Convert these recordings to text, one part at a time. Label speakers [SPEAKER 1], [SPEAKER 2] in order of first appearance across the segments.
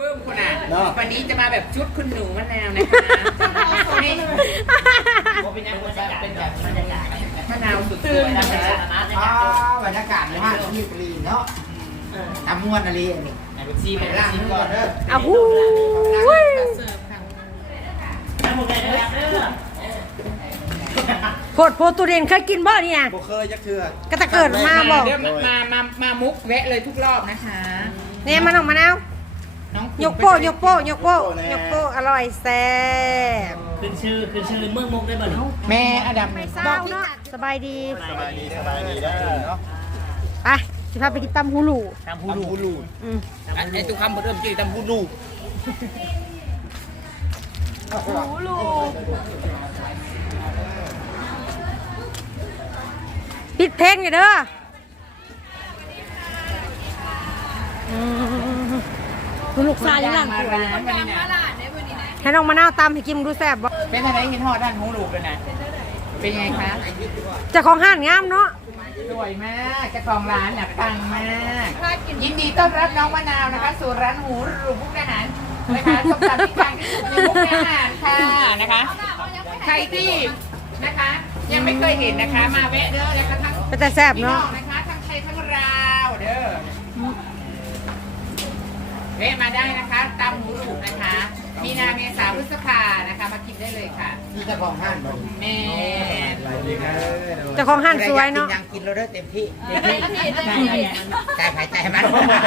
[SPEAKER 1] พิ่มคุณอ่ะวันนี้จะมาแบบชุดคุณหนูมะนาวนะคะเป็นแบบมะนาวสุดสวยนะคะบรรยากาศในห้างที่ปรีเนาะทำม้วนอะไรนี่ไหนบุชีไปล่างก่อนเด้อ
[SPEAKER 2] อ้าวหูโพดโพตุเรนเคยกินบ่เนี่ย
[SPEAKER 3] บ่เคยจักเทื่อ
[SPEAKER 2] ก็จะเกิดมาบอก
[SPEAKER 1] มามุกแวะเลยทุกรอบนะคะ
[SPEAKER 2] เนี่ยมันออกมาแล้วยกโป้ยกโป้ยกโป้ยกโป้อร่อยแซ่บ
[SPEAKER 4] ขึ้นชื่อเมืองมุกได้บ่
[SPEAKER 1] แม่อดัม
[SPEAKER 2] บอกเนาะสบายดี
[SPEAKER 3] ได้เนาะ
[SPEAKER 2] ไปสิพาไปกินตำฮูลู
[SPEAKER 1] ไอ้ตุ๊กคำเริ่มจีตำฮูลู
[SPEAKER 2] ปิดเพลงอยู่เด้อคุณลูกชายยังหลังให้น้องมะนาวตำให้กินดูแซ่บบ่
[SPEAKER 1] เป็นอะไรกินทอดด้านฮูลูเลยนะเป็นไงคะ
[SPEAKER 2] เจ้าของห้างงามเนาะ
[SPEAKER 1] สวยมากเจ้าของร้านน่ะปังมากยินดีต้อนรับน้องมะนาวนะคะสู่ร้านหูรูมุกอาหารนะคะส้มตำที่ดังที่สุดในมุกอาหารค่ะนะคะใครที่นะคะยังไม่เคยเห็นนะคะมาแวะเด้อนะคะทั้ง
[SPEAKER 2] เป็นแต่แซ่บเนาะ
[SPEAKER 1] นะคะทั้งไทยทั้งลาวเด้อแวะมาได้นะคะตำหูรูนะคะมีนาเมษาพฤษภานะคะมากินได้เลยค่ะ
[SPEAKER 3] นี่เจ้าของห้าง
[SPEAKER 1] แม่
[SPEAKER 2] เจ้าของห้างสวยเนาะ
[SPEAKER 3] ยังกินเราได้เต็มที่ใจหายใจมัน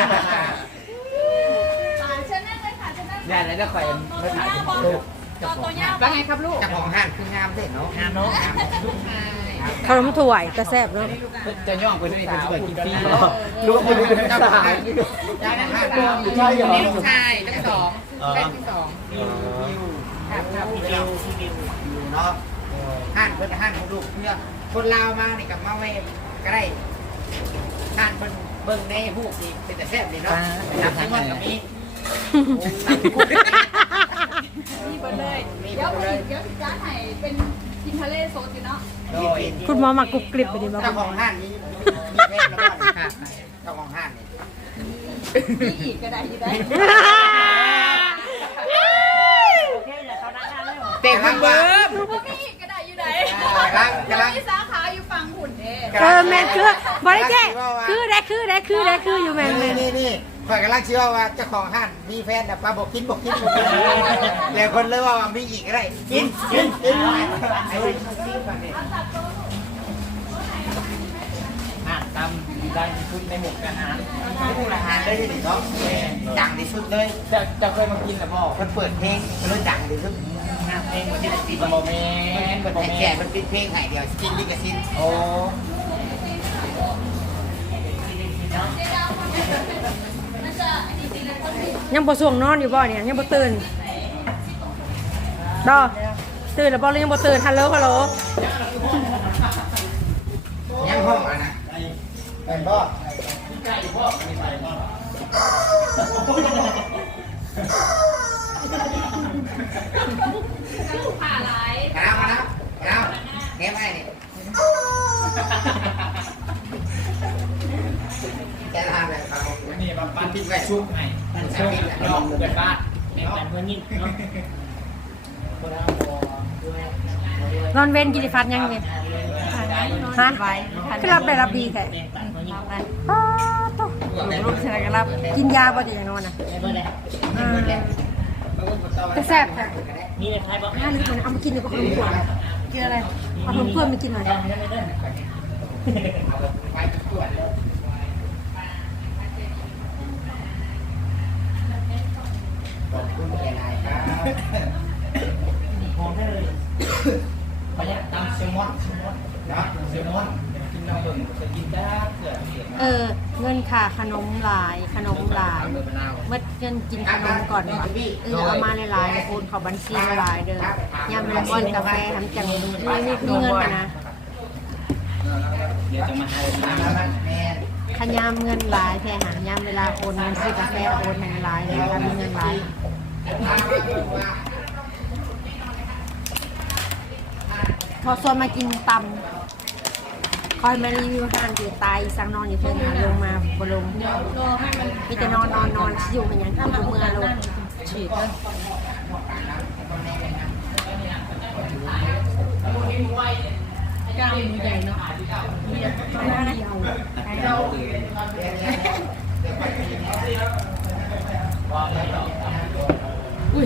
[SPEAKER 1] ได้แล้วจะคอยมาถ่ายว่าไงครับลูก
[SPEAKER 3] เจ้าของห้างคืองามเด่นเนาะ
[SPEAKER 1] งามเนาะ
[SPEAKER 2] ขนมถั่วแต่แซ่บเนาะ
[SPEAKER 1] จะย่องไปด้วยเป็นกินฟรี
[SPEAKER 3] ลูกเจ้าของห้าง
[SPEAKER 1] ใช่ลูกชายทั้งสองได้ที่สอง
[SPEAKER 3] ครับเนาะห้างเพิ่นห้างของลูกเพื่อคนลาวมานี่กับมาเวก็ได้ห้างเพิ่นเบิ่งในฮูกนี่เป็นแต่แซ่บดีเนาะน้ำทั้งวันกับมี
[SPEAKER 5] มีเบอร์เลยเดี๋ยวจ้าไห่เป็นกินทะเลสดอยู่เนาะ
[SPEAKER 2] คุณหมอมากรุบกริบไปดิบ่
[SPEAKER 3] เจ้าของห้างนี้มีเพศแล้วก็เจ้าของห้างนี่
[SPEAKER 5] มีอีกก็ได้อยู่ได้
[SPEAKER 1] เต็มเบิ้ม
[SPEAKER 5] มีอีกก็ได้อยู่ได้
[SPEAKER 3] กำลัง
[SPEAKER 5] มีสาขาอยู่ฝั่งหุ่น
[SPEAKER 2] แม่คือบริเจคืออยู่แม่
[SPEAKER 3] นี่ข่อยกำลังเชื่อว่าเจ้าของห้างมีแฟนแต่ปลาบอกกินแต่คนเลยว่ามีอีกอะไรกิน
[SPEAKER 1] ตำดังที่สุดในหมู่อาหาร
[SPEAKER 3] ผู้อาหารได้ที่เนาะดังที่สุดเลย
[SPEAKER 1] จะเคยมากินหรือเปล่า
[SPEAKER 3] มันเปิดเพลงมันเลยดังที่สุด
[SPEAKER 1] เพลงมันจะติดโมเมนต์
[SPEAKER 3] มันแก่มันปิดเพลงให้เดียวกินลิขสิทธิ์
[SPEAKER 1] โอ้
[SPEAKER 2] ยังบ่ส่วงนอนอยู่บ่เนี่ยยังบ่ตื่นดอตื่นแล้วบ่หรือยังบ่ตื่นฮัลโหล
[SPEAKER 3] ยังห้องอ่ะนะเป็นพ่อ
[SPEAKER 5] ผ่าไหล
[SPEAKER 3] มาแล้วเงี้ยไม่นี่แกทำเลยครับ
[SPEAKER 1] นี่มาปั้นปิ้งไก่ชุบให้ชุบน้องเกิดบ้านแม่กันเพื่อนยิ่ง
[SPEAKER 2] นอนเว้นกินฟันยังเนี่ยฮะคือรับได้รับดีแต่ลูกชายก็รับกินยาบ่จะอย่างนอนน่ะก็แซ่บค่ะ
[SPEAKER 4] มีในไทยบ่
[SPEAKER 2] ห้าลิตรเอามากินดีกว่าขนมถั่วกินอะไรเอาขนมเพื่อนมากินหน่อย
[SPEAKER 3] ขอบคุณแกนายครับ
[SPEAKER 4] มองได้เลย
[SPEAKER 1] ประหยัดตำเซลมอนนะเซลมอนกินน้ำบึงจะกินได้เกิด
[SPEAKER 2] เงินค่ะขนมหลายเมื่อเงินกินขนมก่อนว่ะเอามาหลายๆโอนเข้าบัญชีหลายเด้อยามมันกินกาแฟทำจังมีเงินนะ
[SPEAKER 1] เดี๋ยวจะมาให้
[SPEAKER 2] ขยามเงินหลายแค่หายามเวลาโอนเงินซื้อกาแฟโอนหลายเลยถ้ามีเงินหลายพอส่วนมากินตำคอยมารีวิวอาหารอยู่ตายสั่งนอนอยู่เพิ่นลงมาบ่ลง
[SPEAKER 5] รอให้มัน
[SPEAKER 2] มีแต่นอนอยู่มันยังคือเมื่อลงฉีด
[SPEAKER 5] กล้ามมือใหญ่เนาะอุ้ย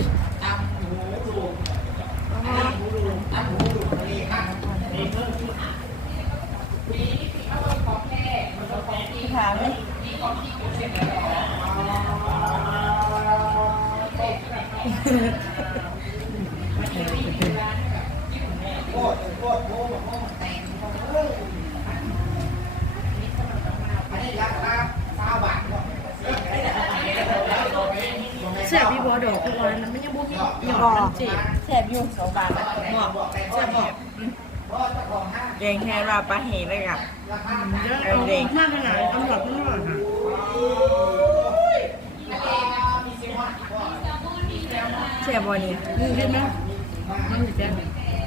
[SPEAKER 2] แซ่บพี่บอดอกทุกวันมันไม่ยังบุ้งยังบอแซ่บอยู่2 บาทบอกแซ่บบอก
[SPEAKER 6] แดงแค่ราปลาเห็ดเลยอ่ะแดง
[SPEAKER 2] มากขนาดตำรวจเพิ่งมาค่ะ
[SPEAKER 6] เสียบอนี่
[SPEAKER 2] นี่เห็นไหมมันอยู่แจ้ง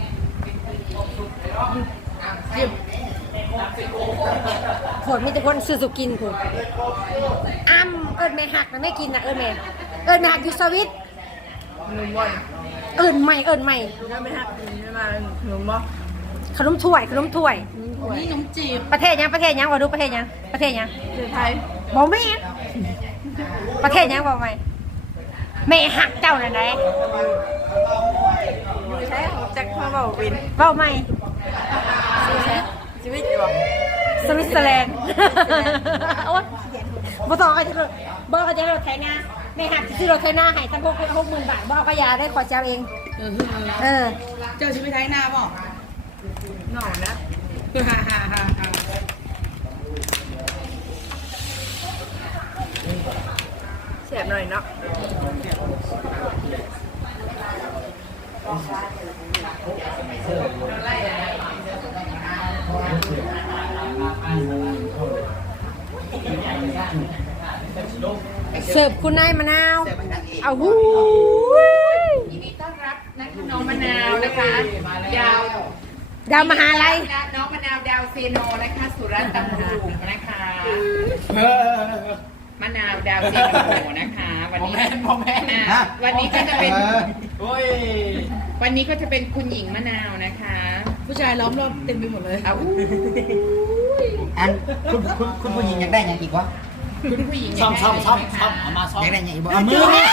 [SPEAKER 2] ผลมีแต่คนซื้อสุกินคุณอ้ำเอิญแม่หักนะไม่กินนะเอิญแม่หักอยู่สวิต
[SPEAKER 6] หนุ่มบอล
[SPEAKER 2] เอิญใหม่
[SPEAKER 6] แล้วไม่หักไม่มาหนุ่มบอล
[SPEAKER 2] ขนมถ้วย
[SPEAKER 5] นี่นมจีบ
[SPEAKER 2] ประเทศยังว่าดูประเทศยังประเทศยัง
[SPEAKER 6] คือไทย
[SPEAKER 2] บอกแม่ประเทศยังบอกไหมแม่หักเจ้าไหนไหน
[SPEAKER 6] มือใช้ของแจ็คพ่อเบาวิน
[SPEAKER 2] บอกไหม
[SPEAKER 6] ชีวิตอยู่
[SPEAKER 2] สวิตเซอร์แลนด์โอ๊ยบอกต่อกันจะบอกกันจะรถไถนาแม่หักซื้อรถไถนาให้ตั้ง60,000 บาทบอกก็ยาได้ขอเจ้าเอง
[SPEAKER 5] เจ้าชีวิตไทยหน้าบ่
[SPEAKER 6] หน่อนะเสียบหน่อยเนาะ
[SPEAKER 2] เสิร์ฟคุณนายมะนาวเอาหู
[SPEAKER 1] ยินดีต้อนรับนะคะน้องมะนาวนะคะดาว
[SPEAKER 2] มหาลัย
[SPEAKER 1] น้องมะนาวดาวเซโนนะคะสุรัตน์ตำรุงนะคะมะนาวดาวเซโนนะคะวันนี้วันนี้ก็จะเป็นวันนี้ก็จะเป็นคุณหญิงมะนาวนะคะ
[SPEAKER 5] ผู้ชายล้อมรอบเต็มไปหมดเลย
[SPEAKER 1] เอา
[SPEAKER 3] อันคุณผู้หญิงอยากได้ยังอีกวะ
[SPEAKER 1] คุณผู้หญิง
[SPEAKER 4] ซ่อมเอามาซ่อม
[SPEAKER 3] อยากได้ยังอีกวะเอามือเนี่ย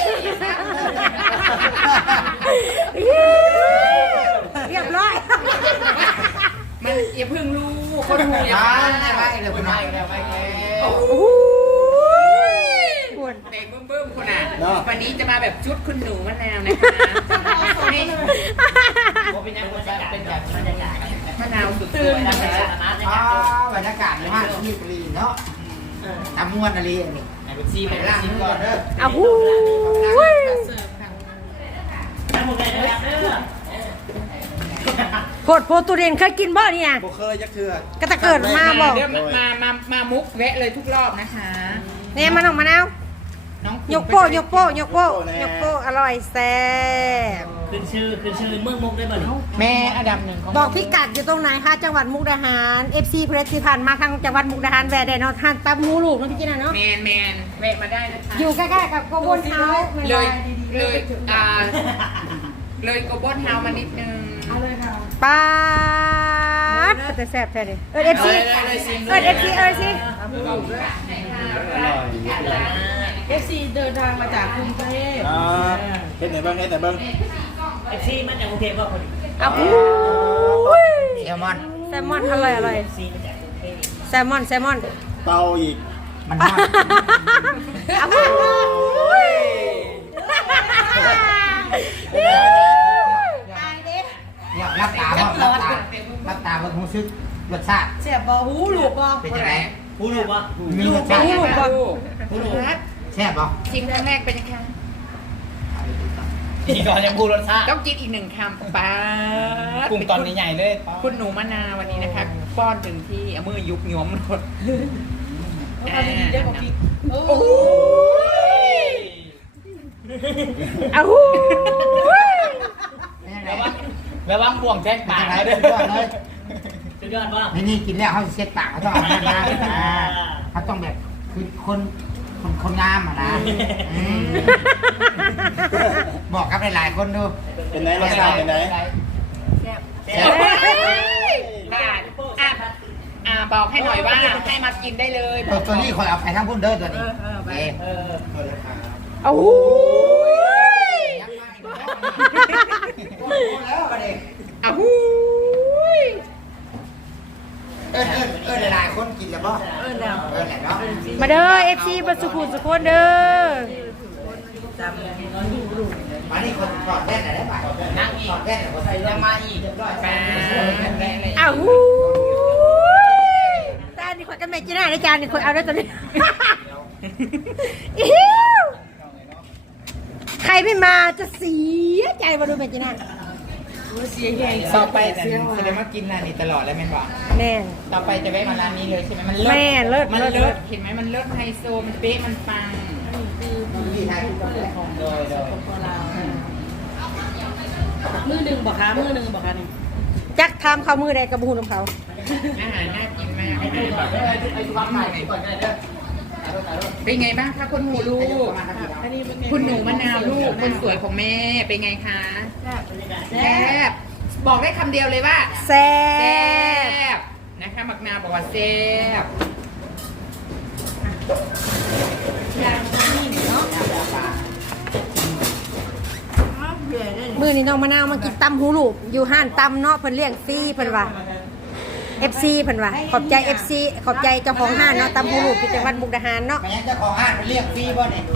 [SPEAKER 2] เรียบร้อย
[SPEAKER 1] มันอย่าเพิ่งรู้คนหูอย่า
[SPEAKER 3] ไปเดี๋ยวคุณนาย
[SPEAKER 2] คุณ
[SPEAKER 1] เด็กบึ้มๆคุณอ่ะวันนี้จะมาแบบชุดคุณหนูมะนาวนะคะให้
[SPEAKER 4] เป็นยังเป็นแบบบรรยากาศ
[SPEAKER 1] มะนาวสุดสวยนะคะ
[SPEAKER 3] บรรยากาศในบ้านที่บุรีเนาะตำมวนอะไรนี่
[SPEAKER 4] ในบัญชี
[SPEAKER 3] ไป
[SPEAKER 4] ไป
[SPEAKER 3] ล่า
[SPEAKER 4] ล่าง ง
[SPEAKER 3] ก่อนเด้อ
[SPEAKER 2] เอาหู
[SPEAKER 5] เสิร์ฟค่ะ
[SPEAKER 4] ทั้งหมดเลยนะครับเด้อ
[SPEAKER 2] โคตรโปรตุเรนเคยกินบ่เนี่ย
[SPEAKER 7] บ่เคยจักเทื่อ
[SPEAKER 2] ก็จะเกิดมาบอก
[SPEAKER 1] เดี๋ยวมามุกแวะเลยทุกรอบนะคะ
[SPEAKER 2] เนี่ยมะนาวมะนาว
[SPEAKER 1] น้อง
[SPEAKER 2] ยกโป้อร่อยแซ่บ
[SPEAKER 4] ขึ้นชื่อเมืองมุกได้บ่นี่
[SPEAKER 1] แม่อันดับหนึ่งของ
[SPEAKER 2] บอกพิกัดอยู่ตรงไหนคะจังหวัดมุกดาหาร FC เพรสติพันธ์มาทางจังหวัดมุกดาหารแวะได้เนาะทานตับหมูลูกเนาะพี่จิน่ะเนาะ
[SPEAKER 1] แมนแวะมาได้นะคะ
[SPEAKER 2] อยู่ใกล้ๆกับกระบวนเท้า
[SPEAKER 1] เลยเลยโกบอนเฮามานิดนึง
[SPEAKER 2] ป๊าดแต่แซ่บแท้ดิFC สิ
[SPEAKER 5] FC เดินทางมาจากกรุงเทพ
[SPEAKER 7] เฮ็ดไหนเบิ่ง
[SPEAKER 4] เอฟซีมันจากกรุงเทพก็คน
[SPEAKER 2] เอาหู
[SPEAKER 3] แซลมอน
[SPEAKER 2] แซลมอนอร่อย
[SPEAKER 4] ซีมาจากกรุงเทพ
[SPEAKER 2] แซลมอน
[SPEAKER 7] เตาอีก
[SPEAKER 3] มันทอด
[SPEAKER 2] เอาหู
[SPEAKER 3] เนี่ยรับตาบ่รับตาบ่รู้สึกรสชาติ
[SPEAKER 5] เสียบบ่หูหลูกบ่
[SPEAKER 3] เป็นยังไง
[SPEAKER 4] ผู้รู้ว่า
[SPEAKER 3] มีรสชาติ
[SPEAKER 1] ผู้รู้
[SPEAKER 3] แซ่บบ่
[SPEAKER 1] ชิมครั้งแรกเป็นยังไง
[SPEAKER 4] พี่ก่อนยังพูดรสชาติ
[SPEAKER 1] ต้องกินอีกหนึ่งคำป๊าด
[SPEAKER 4] ปรุงตอนใหญ่ๆเลย
[SPEAKER 1] คุณหนูมะนาววันนี้นะคะ ป้อนถึงที่เอามือยุบย้อมหมด
[SPEAKER 5] เอาดีๆเยอะกว่าพริกโอ้
[SPEAKER 1] โอ้ย
[SPEAKER 2] เอาหู
[SPEAKER 3] เป็นยังไง
[SPEAKER 4] แล้วว่าบ่วงแจ้งปาก
[SPEAKER 3] ไหน
[SPEAKER 4] นะ
[SPEAKER 3] เด้
[SPEAKER 4] เด้
[SPEAKER 3] อ
[SPEAKER 4] อ
[SPEAKER 3] เลย
[SPEAKER 4] จะสุดยอดป่ะ
[SPEAKER 3] นี่กินแล้วเขาเช็ดปากเขาต้องเอาหน้าเขาต้องแบบคือคนงามอ่ะนะบอกกับหลายๆคนดู
[SPEAKER 7] เป็นไหนรสชาติเป็นไหน
[SPEAKER 1] บอกให้หน่อยว่าให้มากินได้เลย
[SPEAKER 3] ตัวนี้คอยเอาไปทั้งพุ่นเด้อตัวนี้
[SPEAKER 1] โอ้โห อ้าวหูย
[SPEAKER 3] หลายคนกินแล้วบ่แหละเนาะ
[SPEAKER 2] มาเด้อ FC บัสสุขุสุขคนเด้อ
[SPEAKER 3] มานี่คนถอดแว่นอะไรได้ป่ะนั่งอีกถอดแว่นคนใส่ยังมาอีกแป
[SPEAKER 2] อ้าวหูตานี่ข่อยกันแม่จีน่าในจานนี่ข่อยเอาได้ตอนนี้อิ๊วใครไม่มาจะเสียใจมาดูแม่จีน่า
[SPEAKER 1] ต่อไปแสดงว่ากินร้านนี้ตลอดแล้วแม่นบอก
[SPEAKER 2] แน่น
[SPEAKER 1] ต่อไปจะแวะมาร้านนี้เลยใช่ไหมมันเลิศ
[SPEAKER 2] แม่เลิศ
[SPEAKER 1] มัน
[SPEAKER 2] เลิ
[SPEAKER 1] เลิ
[SPEAKER 2] ศ
[SPEAKER 1] ศเห็นไหมมันเลิศไฮโซมันเป๊ะมันปัง
[SPEAKER 3] ที่ไทยโดย
[SPEAKER 5] มือหนึ่งบอกคะมือหนึ่งบอกคะนี่
[SPEAKER 2] จักทำเขามือใดกระบูนของเขา
[SPEAKER 1] อาหารน่ากินมากเป็นไงบ้างคะคุณหนูลูกคุณหนูมะนาวลูกคนสวยของแม่เป็นไงคะแซ่บบอกได้คำเดียวเลยว่า
[SPEAKER 2] แซ่บ
[SPEAKER 1] บนะคะมักนาบอกว่าแซ่บ
[SPEAKER 2] มือนี่น้องมะนาวมากินตำหูลูกอยู่ห้านตำเนาะเพิ่นเลี้ยงฟรีเพิ่นว่า FC เพิ่นว่าขอบใจ FC ขอบใจเจ้าของห้านเนาะตำหูลูกที่จังหวัดมุกดาหารเนาะ
[SPEAKER 3] แม่เจ้าของห้างเรียกฟรีบ่เนี่ย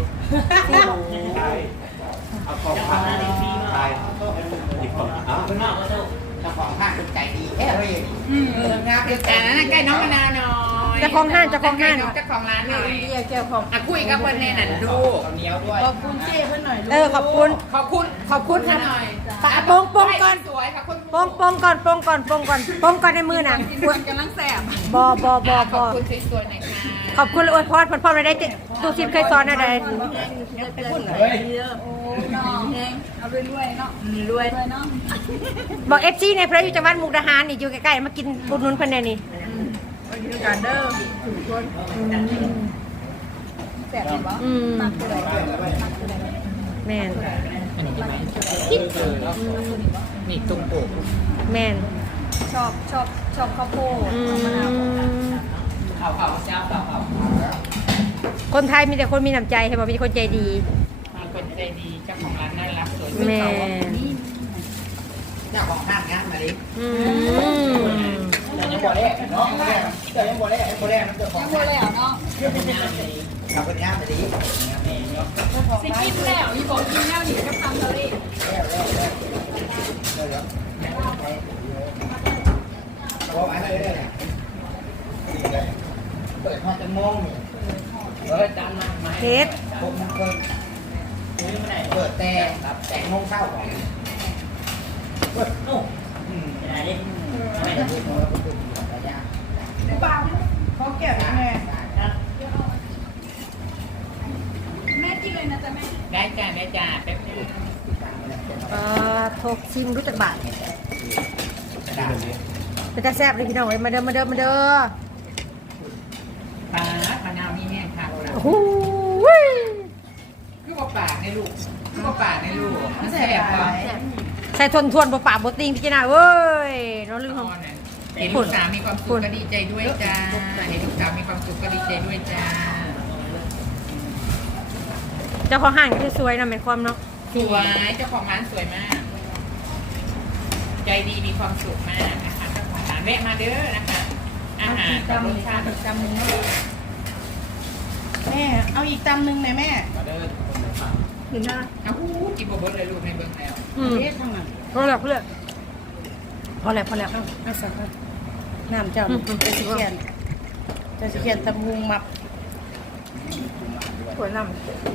[SPEAKER 7] เอาของผ่านตายหยิบของอ้าว
[SPEAKER 3] เจ้าของห้างใจดีแค่เฮ้ยงามเป็น
[SPEAKER 1] แต่นั้นใกล้น้องมะนาวหน่อย
[SPEAKER 2] เจ้าของห้านเจ้าของห้าน
[SPEAKER 1] เจ้าของร้านหน่อย
[SPEAKER 5] เกี่ยวของ
[SPEAKER 1] คุยกับเพื่อนในนั้นดู
[SPEAKER 3] เหนียวด้วย
[SPEAKER 5] ขอบคุณเจ้เพื่อนหน่อย
[SPEAKER 2] ขอบคุณ
[SPEAKER 1] ขอบคุณ
[SPEAKER 2] ขอบคุณ
[SPEAKER 1] หน่อย
[SPEAKER 2] ปะปงก่อน
[SPEAKER 1] สวยค่ะคุณ
[SPEAKER 2] ปงก่อนปงก่อนในมือน่ะ
[SPEAKER 5] คนกำลังแสบ
[SPEAKER 2] บ่
[SPEAKER 1] ขอบคุณสวยๆหน่อยค่ะ
[SPEAKER 2] ขอบคุณอวยพรพ่อได้ตู้ซิมเคยสอนอะไร
[SPEAKER 3] เฮ้ย
[SPEAKER 5] น้องเองเอารวยๆเนาะรวยเนาะ
[SPEAKER 2] บอก FC ในพระอยู่จังหวัดมุกดาหารนี่อยู่ใกล้ๆมากินอุดหนุนเพิ่นแน่นี่
[SPEAKER 5] การเด้อถูกคนแสบบ่มักเลยมักเลย
[SPEAKER 2] แม่น
[SPEAKER 1] อันนี้ใช่ไหมนี่ตุ้มโป่ง
[SPEAKER 2] แม่น
[SPEAKER 5] ชอบข้าวโพด
[SPEAKER 2] อื
[SPEAKER 5] มะนาว
[SPEAKER 2] ม
[SPEAKER 1] เผาเจ้าเผา
[SPEAKER 2] คนไทยมีแต่คนมีน้ำใจใช่ป่ะมีแต่คนใจดี
[SPEAKER 1] มีคนใจดีเจ้าของร้านน่ารักสวย
[SPEAKER 2] แม่
[SPEAKER 3] เจ้าของห้างงานมาดิ
[SPEAKER 2] อืม
[SPEAKER 3] แต่ยังบ่ได้เนาะแต่ยังบ่ได้มันเจ้าของ
[SPEAKER 5] ยังบ่แล้วเนาะ
[SPEAKER 3] กับคนงานมาดิ
[SPEAKER 5] สิกินแล้วนี่บอกกินแล้วนี่ก็ทำแล้วดิ
[SPEAKER 3] บอกไว้เลยเนี่ยเปิดห้องจะมองนี่
[SPEAKER 1] จานมาไหม
[SPEAKER 2] เฮ็ด
[SPEAKER 3] ผมเคยเปิดแต่งโมงเช้าเปิดโอ้ไม่ได้พูดว่าเป็นระยะ
[SPEAKER 5] เปล่าเขาเก็บยังไงแม่กินเลยนะจ๊ะแม่
[SPEAKER 1] ได้จ้าได้จ้าแป๊บนึง
[SPEAKER 2] โทรชิมรู้จักบาทเป็นตาแซ่บเลยพี่น้องเอ้ยมาเด้อมาเด้อมาเด้อ
[SPEAKER 1] ปลามะนาวมีแห้งค่ะ
[SPEAKER 2] โอ้โห
[SPEAKER 1] คือว่าปากในลูกคือว่าปากในลูกมันแซ่บว่ะ
[SPEAKER 2] ใส่ทวนบ่ปากบ่ติงพี่จีน่าเว้ยน้องลืม
[SPEAKER 1] นอนน่ะเห็นลูกสาวมีความสุขก็ดีใจด้วยจ้าเห็นลูกสาวมีความสุขก็ดีใจด้วยจ้า
[SPEAKER 2] เจ้าของห้างคือสวยเนาะแม่นความเนาะ
[SPEAKER 1] สวยเจ้าของร้านสวยมาก ใจดีมีความสุขมากนะคะเจ้าของร้านแวะมาเด้อนะคะ อาหารกับรสชาติ
[SPEAKER 5] จำนึงแม่เอาอีกจำนึงหน่อยแม่
[SPEAKER 2] เห็นหน้า
[SPEAKER 1] เอาหูกินบะเบิ้ลเลยลูกในเบิ้งแล้ว
[SPEAKER 5] เอ๊ะทางนั้น
[SPEAKER 2] พอแล้วพอแล้ว
[SPEAKER 5] ไม่สักน้ำเจ้าจะสิเขียนตำหุงมับ
[SPEAKER 2] สวยน้ำ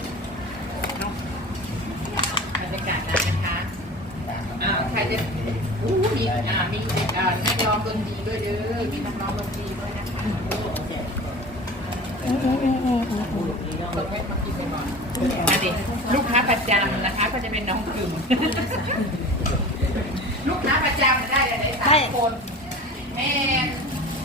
[SPEAKER 1] บรรยากาศร้านนะคะใครจะมีนักร้องดนตรีด้วยเด้อมีนักร้องดนตรีด้วยนะคะกดไว้มากินไปก่อนอันนี้ลูกค้าประจำนะคะก็จะเป็นน้องกึ่งลูกค้าประจำได้เลย3 คนแม่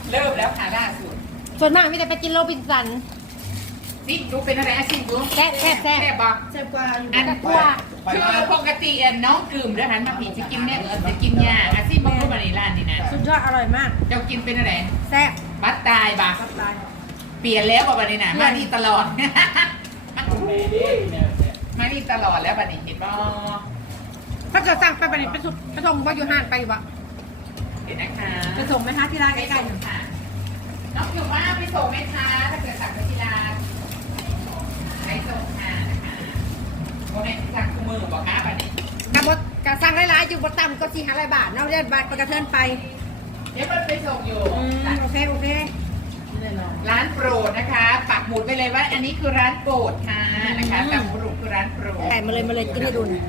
[SPEAKER 1] เริ่มแล้วค่ะล่าสุด
[SPEAKER 2] ส่วนมากมีแต่ไปกินโรบินสัน
[SPEAKER 1] ซิมดูเป็นอะไรซิมดู
[SPEAKER 2] แซ่บแซ่บแซ่บ
[SPEAKER 1] บอก
[SPEAKER 6] แซ่บกว่าอยู่
[SPEAKER 1] อันกว่าคือปกติน้องกลุ่มด้วยหันมาผิดจะกินเนี่ยจะกินยาอาซิมบอกว่าในร้านนี่นะ
[SPEAKER 2] สุดยอดอร่อยมาก
[SPEAKER 1] เจ้ากินเป็นอะไร
[SPEAKER 2] แซ่บ
[SPEAKER 1] บัตตายบ่ะ
[SPEAKER 6] ตาย
[SPEAKER 1] เปลี่ยนแล้วบ่ะบัดนี้นะมานี่ตลอด มานี่ตลอดแล้วบัดนี้เห็นบ่
[SPEAKER 2] ถ้าเกิดสั่งไปแบบนี้ไปส่งว่าอยู่ห้างไปอยู่ปะ
[SPEAKER 1] เห็นนะคะ
[SPEAKER 2] ไปส่งไหมคะที่ร้าน
[SPEAKER 1] ไป
[SPEAKER 2] ใกล้
[SPEAKER 1] ส่งค่ะน้องอยู่ว่าไปส่งไหมคะถ้าเกิดสั่งไปที่ร้านไปส่งค่ะนะคะโมเมนต์สั่งคู่มือบอกค่ะบัดนี้
[SPEAKER 2] ๆกับบดกับสั่งหลายๆอยู่บดต่ำก็400 บาทเนาะเรียนบาทกระเทินไป
[SPEAKER 1] เดี๋ยวมันไปส่งอยู่
[SPEAKER 2] โอเคโอเค
[SPEAKER 1] ร้านโปรดนะคะ ปักหมุดไปเลยว่า อันนี้คือร้านโปรดค่ะนะคะตามหมุดคือร้านโปรด
[SPEAKER 2] แต่มาเลยกินให้ดูหน่อย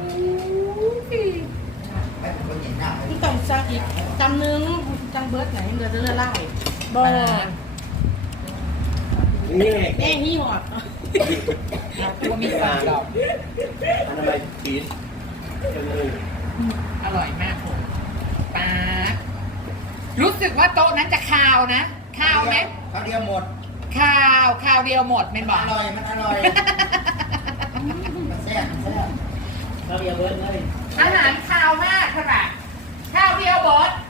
[SPEAKER 3] เป็นคนเห็นหน้า
[SPEAKER 6] พี่ต้องซักอีกจำนึงจังเบิร์ดไหนเดือดเลือดไล่
[SPEAKER 2] บอ
[SPEAKER 7] นี่ไง
[SPEAKER 6] แม่ฮี่หอด
[SPEAKER 1] ตัวมีสารดอก
[SPEAKER 7] อนามัยปีน
[SPEAKER 1] อร่อยมากผมป๊าดรู้สึกว่าโต๊ะนั้นจะคาวนะคาวไหม
[SPEAKER 3] เขาเดียวหมด
[SPEAKER 1] คาวเดียวหมดเป็นบอ
[SPEAKER 3] อก ร่อยมันอร่อยมันแซ่บแซ่บ
[SPEAKER 4] เราเดียวเบิร์ดเลย
[SPEAKER 1] อาหารคาวมากค่ะข้าวเดียวบด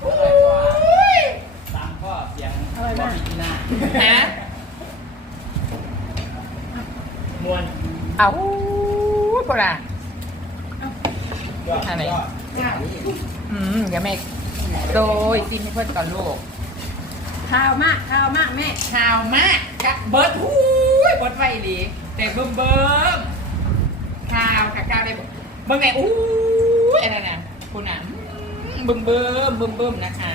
[SPEAKER 4] ตามข้อเสียงข้อพิจารณา
[SPEAKER 1] ฮะ
[SPEAKER 4] มวน
[SPEAKER 1] เอาปะอันไหนเดี๋ยวแม่โดยซิมให้เพื่อนก่อนลูก
[SPEAKER 2] ข้าวมากแม่
[SPEAKER 1] ข่าวมากกะเบิร์ดหูยเบิร์ดไวดีแต่เบิ่มข่าวค่ะข่าวได้เบิ่มแม่อู้ยอะไรนะคุณอ่ะเบิ่มนะคะ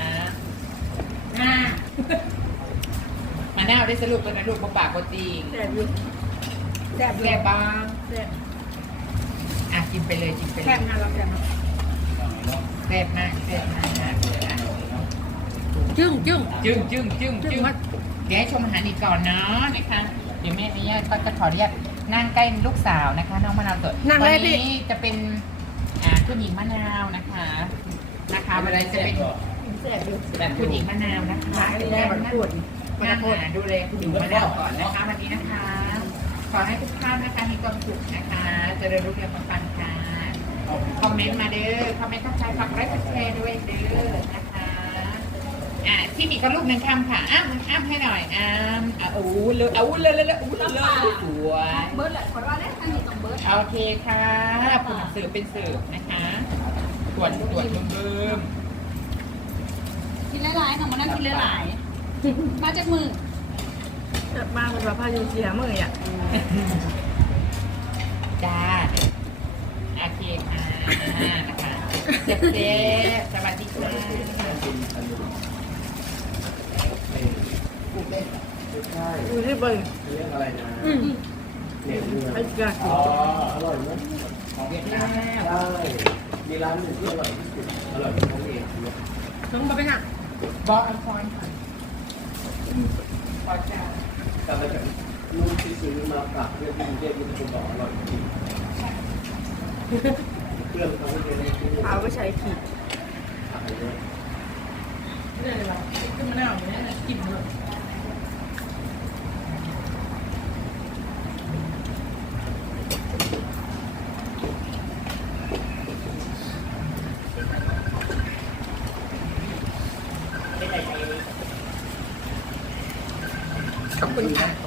[SPEAKER 1] มาหน้าได้สรุปตัวนะลูกปากปกติ
[SPEAKER 2] แซ่บอยู่แซ่บอยู่
[SPEAKER 1] แซ่บบ้าง
[SPEAKER 2] แซ่บ
[SPEAKER 1] อ่ะกินไปเลย
[SPEAKER 2] แซ่บนะเราแซ่บนะ
[SPEAKER 1] แซ่บมากนะ
[SPEAKER 2] จึ้ง
[SPEAKER 1] จึ้งเดี๋ยวให้ชมอาหารอีกก่อนเนาะนะคะเดี๋ยวแม่เนี่ยก็ขออนุญาตนั่งใกล้ลูกสาวนะคะน้องมะนาวตัววันนี้จะเป็นคุณหญิงมะนาวนะคะเวลาจะเป็น
[SPEAKER 2] แซ่บอยู่
[SPEAKER 1] แบบคุณหญิงมะนาวนะคะดูแลมันปวดมาดูแลคุณหญิงมะนาวก่อนนะคะวันนี้นะคะ ขอให้ทุกท่านนะคะมีความสุขนะคะเจริญรุ่งเรืองปังๆค่ะคอมเมนต์มาเด้อคอมเมนต์ทักทายฝากไลค์กดแชร์ด้วยเด้อนะคะที่มีกระลูกหนึ่งคำค่ะอ้ำให้หน่อยเลยสวย
[SPEAKER 5] เบิร์ดแหละขอว่าได้ทางนี้ต้องเบิร์ด
[SPEAKER 1] โอเคค่ะคุณสืบเป็นสืบนะคะตรวจเบิ่ม
[SPEAKER 5] กินหลายๆค่ะมานั่งกินหลายๆมาจากมือ
[SPEAKER 6] แซ่บมากเลยว่าพายุเสียมืออ่ะ
[SPEAKER 1] จ้าโอเคค่ะนะคะเจ๊สวัสดีค่ะ
[SPEAKER 6] ดูที่เบิ้ง
[SPEAKER 7] เรียกอะไรนะเนี่ยเนื้อ
[SPEAKER 6] ไอ้กา
[SPEAKER 7] อ๋ออร่อยไหม
[SPEAKER 3] ของเวียดนาม
[SPEAKER 7] ใช่มีร้านหนึ่งที่อร่อยที่สุดอร่อยที่เขาเอง
[SPEAKER 2] ถึงมาเป็นอ่ะ
[SPEAKER 1] บอกอันฟอนค่ะพอจ้าก
[SPEAKER 7] ลับมาจากนู่นที่ซื้อมาปรับเพื่อนที่กรุงเทพมันจะบอกอร่อยจริงเพื่อนเขาไม่เคยได้ที่นี่
[SPEAKER 6] เอาไปใช้ขีด
[SPEAKER 7] ผักเยอะ
[SPEAKER 6] นี่อะไรวะขึ้นมาหน้าอย่างนี้กินเลย
[SPEAKER 1] ขอบคุณค่ะ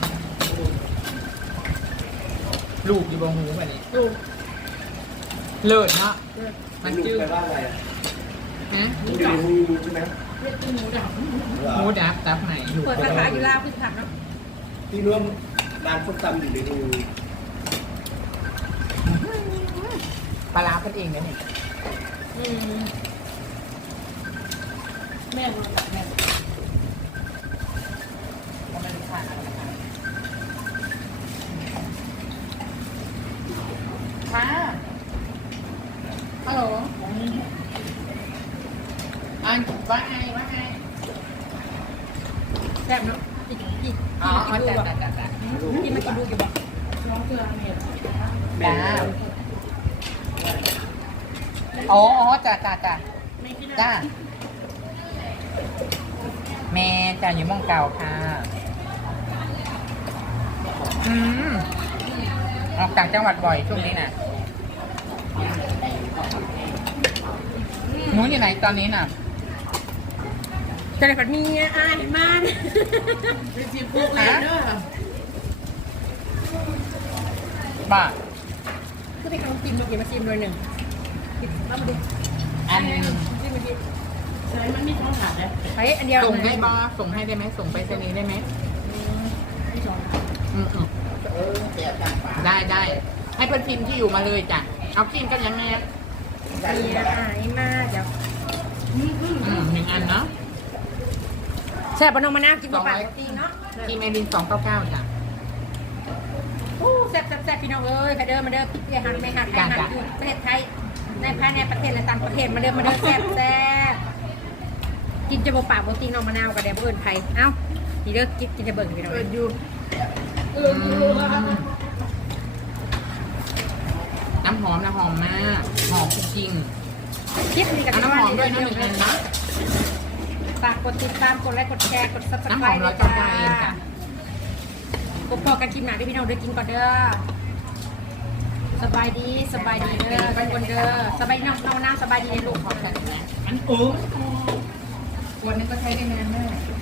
[SPEAKER 1] ลูกอยู่บนหูแบบนี้
[SPEAKER 6] ดู
[SPEAKER 1] เลิศเนาะมัน
[SPEAKER 7] ลูก
[SPEAKER 1] จืด
[SPEAKER 7] แปลว่าอะไรอ่ะ
[SPEAKER 1] ฮะ
[SPEAKER 7] ลูกอยู่ในหูใช่ไหม
[SPEAKER 6] เรียกกินหมูด
[SPEAKER 1] หมูดับตับไหนลูก
[SPEAKER 2] เปิดสาขาอยู่ลาวคือผักเนาะ
[SPEAKER 7] ที่ร่วมร้านส้มตำอยู่ในหู
[SPEAKER 1] ปลาร้าเพิ่นเองนะเนี่ย
[SPEAKER 6] แม่บุญแม่
[SPEAKER 1] ก็ไม่รู้ค่ะค่ะฮัลโหลว่าไง
[SPEAKER 2] แซ่บเนาะอีก
[SPEAKER 1] อ๋อ
[SPEAKER 2] กิน
[SPEAKER 1] จ้ะ
[SPEAKER 2] ดู
[SPEAKER 1] จ้ะ
[SPEAKER 2] แบบ
[SPEAKER 1] จ้ะจ้ะ
[SPEAKER 2] กินมากินดูอยู่บ่
[SPEAKER 6] น้องเกลือเนี่ย
[SPEAKER 1] จ้าอ๋อจ้ะจ้ะจ้ะ
[SPEAKER 6] ไม่กิน
[SPEAKER 1] จ้าแมแม่จ่าอยู่หม่องเก่าค่ะออกต่างจังหวัดบ่อยช่วงนี้น่ะหนูอยู่ไหนตอนนี้น่ะ
[SPEAKER 2] จะได้ผัดมีอายมาก
[SPEAKER 3] เป็นสิบพวกเลยเนาะ
[SPEAKER 1] บ้า
[SPEAKER 2] คือไปลองกินดูกินมาชิมด้วยหนึ่งมาดู
[SPEAKER 1] อัน
[SPEAKER 2] ชิมมาดิ
[SPEAKER 4] มันมีช่องขาดเลย
[SPEAKER 2] ไปอันเดียว
[SPEAKER 1] ส่งให้บ้าส่งให้ได้ไหมส่งไปสนีย์ได้ไหมอืม
[SPEAKER 3] เสียจังป่า
[SPEAKER 1] ได้ให้เพื่อนพิมพ์ที่อยู่มาเลยจ้ะเอากินกันยังไง
[SPEAKER 2] มีอายมากเดี๋ยว
[SPEAKER 1] 1 อันเนาะ
[SPEAKER 2] แซ่บปะน้องมะนาวกินบ่ปากตีเนาะ
[SPEAKER 1] ทีเมลิน299จ้ะ
[SPEAKER 2] แซ่บพี่น้องเอ้ยไปเดินมาเดินพี่หันไม่หันใครหันอยู่ประเทศไทยในภายในประเทศและต่างประเทศมาเดินแซ่บกินจะบ่ปากบ่ตีน้องมะนาวกับแดบเอิญไทยเอ้านี่เด้อกินจะเบิ่งพี่น้องอยู่
[SPEAKER 1] น้ำหอมนะหอมมากหอมจริง
[SPEAKER 2] คิดนี่กับ
[SPEAKER 1] เอาน้ำหอมด้วยนะ1 อันนะ
[SPEAKER 2] ฝากกดติดตามกดไลค์กดแชร์กดซับส
[SPEAKER 1] น้ำ
[SPEAKER 2] ไค
[SPEAKER 1] ห
[SPEAKER 2] ร
[SPEAKER 1] อม
[SPEAKER 2] ต์
[SPEAKER 1] 199เองค่ะ
[SPEAKER 2] พบกันคลิปหน้าด้วยพี่น้องเด้อกินก่อนเด้อสบายดีเด้อทุกคนเด้อสบายน้องน้ำสบายดีในลูกของฉัน
[SPEAKER 1] อันวันนี้ก็ใช้ได้นานมาก